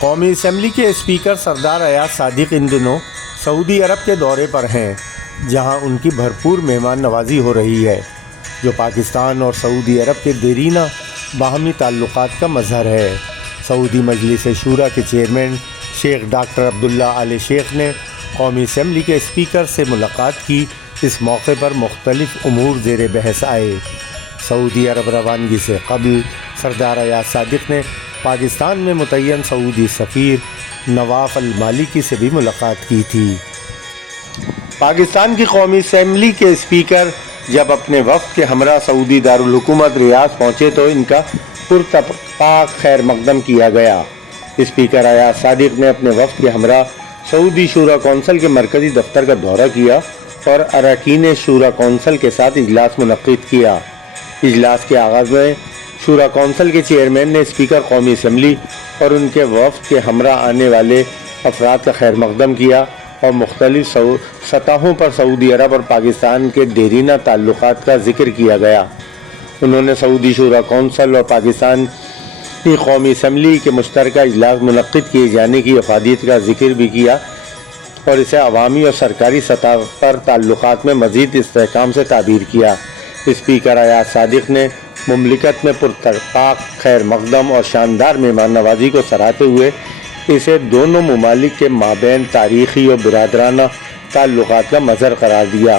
قومی اسمبلی کے اسپیکر سردار ایاز صادق ان دنوں سعودی عرب کے دورے پر ہیں، جہاں ان کی بھرپور مہمان نوازی ہو رہی ہے، جو پاکستان اور سعودی عرب کے دیرینہ باہمی تعلقات کا مظہر ہے۔ سعودی مجلس شورا کے چیئرمین شیخ ڈاکٹر عبداللہ آل شیخ نے قومی اسمبلی کے اسپیکر سے ملاقات کی۔ اس موقع پر مختلف امور زیر بحث آئے۔ سعودی عرب روانگی سے قبل سردار ایاز صادق نے پاکستان میں متعین سعودی سفیر نواف المالکی سے بھی ملاقات کی تھی۔ پاکستان کی قومی اسمبلی کے اسپیکر جب اپنے وفد کے ہمراہ سعودی دارالحکومت ریاض پہنچے تو ان کا پرتپاک خیر مقدم کیا گیا۔ اسپیکر ایاز صادق نے اپنے وفد کے ہمراہ سعودی شورا کونسل کے مرکزی دفتر کا دورہ کیا اور اراکین شورا کونسل کے ساتھ اجلاس منعقد کیا۔ اجلاس کے آغاز میں شورا کونسل کے چیئرمین نے اسپیکر قومی اسمبلی اور ان کے وفد کے ہمراہ آنے والے افراد کا خیر مقدم کیا اور مختلف سطحوں پر سعودی عرب اور پاکستان کے دیرینہ تعلقات کا ذکر کیا گیا۔ انہوں نے سعودی شورا کونسل اور پاکستان کی قومی اسمبلی کے مشترکہ اجلاس منعقد کیے جانے کی افادیت کا ذکر بھی کیا اور اسے عوامی اور سرکاری سطح پر تعلقات میں مزید استحکام سے تعبیر کیا۔ اسپیکر ایاز صادق نے مملکت میں پرتپاک خیر مقدم اور شاندار مہمان نوازی کو سراہتے ہوئے اسے دونوں ممالک کے مابین تاریخی اور برادرانہ تعلقات کا مظہر قرار دیا۔